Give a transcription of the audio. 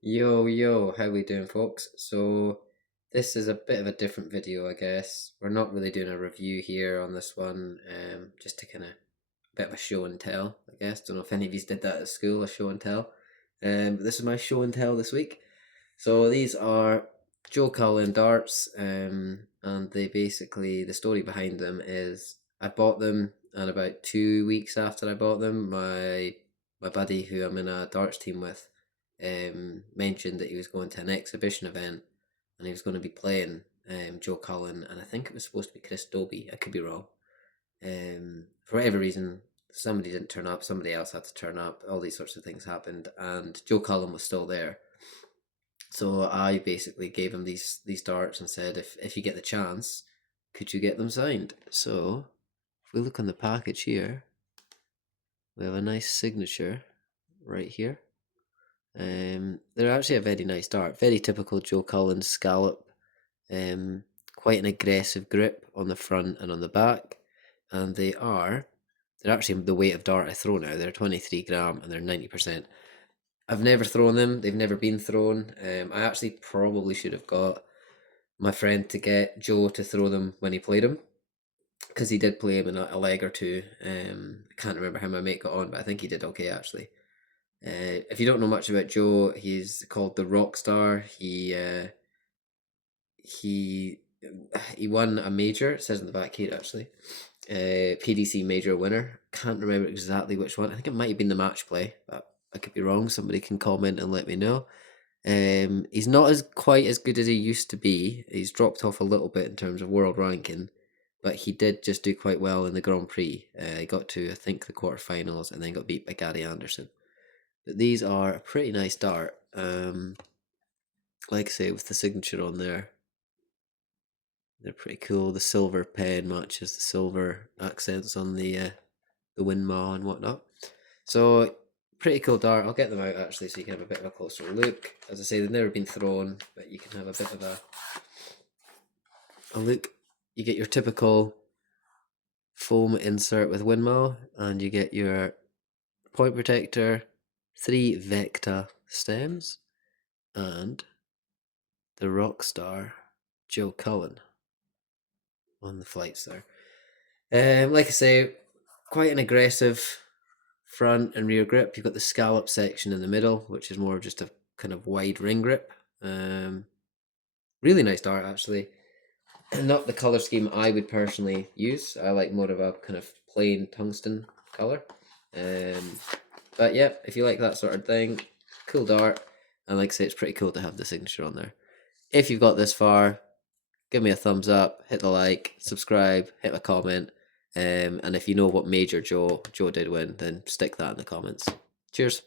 Yo, how we doing, folks? So, this is a bit of a different video, I guess. We're not really doing a review here on this one, just to kind of bit of a show and tell, I guess. Don't know if any of you did that at school, a show and tell. But this is my show and tell this week. So these are Joe Cullen darts, and they basically the story behind them is I bought them, and about 2 weeks after I bought them, my buddy who I'm in a darts team with, mentioned that he was going to an exhibition event, and he was going to be playing Joe Cullen, and I think it was supposed to be Chris Dobie. I could be wrong. For whatever reason, somebody didn't turn up. Somebody else had to turn up. All these sorts of things happened, and Joe Cullen was still there. So I basically gave him these darts and said, if you get the chance, could you get them signed? So if we look on the package here, we have a nice signature right here. They're actually a very nice dart, very typical Joe Cullen scallop. Quite an aggressive grip on the front and on the back, and they're actually the weight of dart I throw now. They're 23 gram and they're 90%. I've never thrown them. They've never been thrown. I actually probably should have got my friend to get Joe to throw them when he played them, because he did play him in a leg or two. I can't remember how my mate got on, but I think he did okay actually. If you don't know much about Joe, he's called the rock star. He he won a major. It says in the back here actually. PDC major winner. Can't remember exactly which one. I think it might have been the match play, but I could be wrong. Somebody can comment and let me know. He's not as quite as good as he used to be. He's dropped off a little bit in terms of world ranking, but he did just do quite well in the Grand Prix. He got to, I think, the quarterfinals and then got beat by Gary Anderson. But these are a pretty nice dart. Like I say, with the signature on there, they're pretty cool. The silver pen matches the silver accents on the windmill and whatnot. So pretty cool dart. I'll get them out actually so you can have a bit of a closer look. As I say, they've never been thrown, but you can have a bit of a look. You get your typical foam insert with windmill, and you get your point protector, 3 Vecta stems, and the Rockstar Joe Cullen on the flights there. Like I say, quite an aggressive front and rear grip. You've got the scallop section in the middle, which is more just a kind of wide ring grip. Really nice dart actually. Not the color scheme I would personally use. I like more of a kind of plain tungsten color. But yeah, if you like that sort of thing, cool dart. And like I say, it's pretty cool to have the signature on there. If you've got this far, give me a thumbs up, hit the like, subscribe, hit a comment. And if you know what major Joe did win, then stick that in the comments. Cheers.